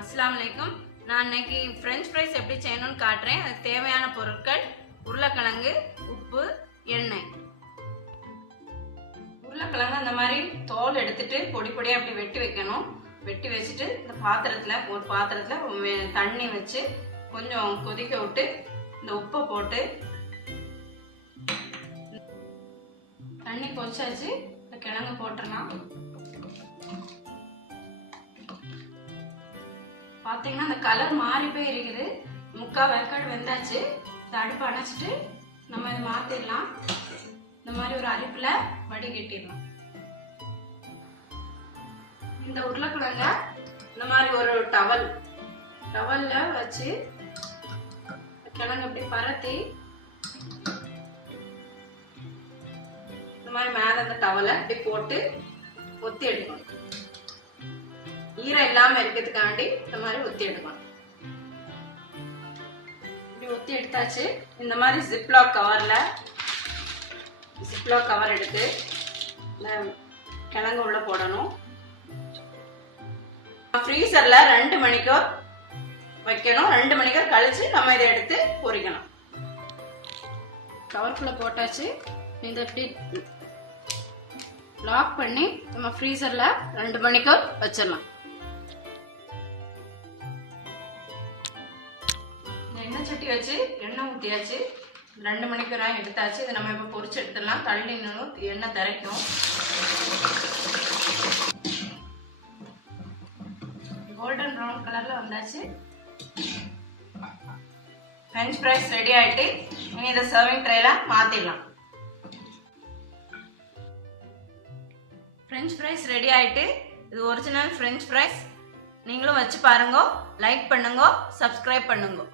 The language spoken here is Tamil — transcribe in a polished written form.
अस्सलाम वालेकुम। நான் இன்னைக்கு ஃப்ரெஞ்ச் ஃப்ரைஸ் எப்படி செய்யணும்னு காட்டுறேன். அதுக்கு தேவையான பொருட்கள் உருளைக்கிழங்கு, உப்பு, எண்ணெய். உருளைக்கிழங்கு அந்த மாதிரி தோல் எடுத்துட்டு பொடி பொடியாக அப்படி வெட்டி வைக்கணும். வெட்டி வச்சுட்டு இந்த ஒரு பாத்திரத்தில் தண்ணி வச்சு கொஞ்சம் கொதிக்க விட்டு இந்த உப்பை போட்டு தண்ணி கொதிச்சாச்சு. இந்த கிழங்கு போட்டுடலாம். பார்த்தீங்கன்னா அந்த கலர் மாறி போய் இருக்குது. 3/4 வேக்காடு வெந்தாச்சு. இந்த அடுப்பை அணைச்சிட்டு நம்ம இதை மாற்றிடலாம். இந்த மாதிரி ஒரு அரிப்பில் வடிகட்டிடலாம். இந்த உருளைக்கிழங்க இந்த மாதிரி ஒரு டவல்ல வச்சு கிழங்கு அப்படி பரத்தி இந்த மாதிரி மேலே அந்த டவலை இப்படி போட்டு ஒத்தி எடுக்கணும். ஈரம் இல்லாம இருக்கிறதுக்காண்டி இந்த மாதிரி ஒத்தி எடுக்கணும். இப்படி ஒத்தி எடுத்தாச்சு. இந்த மாதிரி ஜிப்லாக் கவர் எடுத்து இந்த கிழங்கு உள்ள போடணும். ஃப்ரீசர்ல 2 மணிக்கூர் வைக்கணும். 2 மணிக்கூர் கழிச்சு நம்ம இதை எடுத்து பொரிக்கணும். கவருக்குள்ள போட்டாச்சு. இதை இப்படி லாக் பண்ணி நம்ம ஃப்ரீசர்ல 2 மணிக்கூர் வச்சிடலாம். எண்ணெய் சட்டி வச்சு எண்ணெய் ஊற்றியாச்சு. 2 மணிக்கூராக எடுத்தாச்சு. இதை நம்ம இப்போ பொரிச்சு எடுத்துடலாம். தள்ளினும் எண்ணெய் திரைக்கும். கோல்டன் ப்ரௌன் கலர்ல வந்தாச்சு. ஃப்ரெஞ்ச் ஃப்ரைஸ் ரெடி ஆயிட்டு இனி இதை சர்விங் ட்ரேல மாத்திடலாம். ஃப்ரெஞ்ச் ஃப்ரைஸ் ரெடி ஆயிட்டு இது ஒரிஜினல் ஃப்ரெஞ்ச் ஃப்ரைஸ். நீங்களும் வச்சு பாருங்க. லைக் பண்ணுங்க, சப்ஸ்கிரைப் பண்ணுங்க.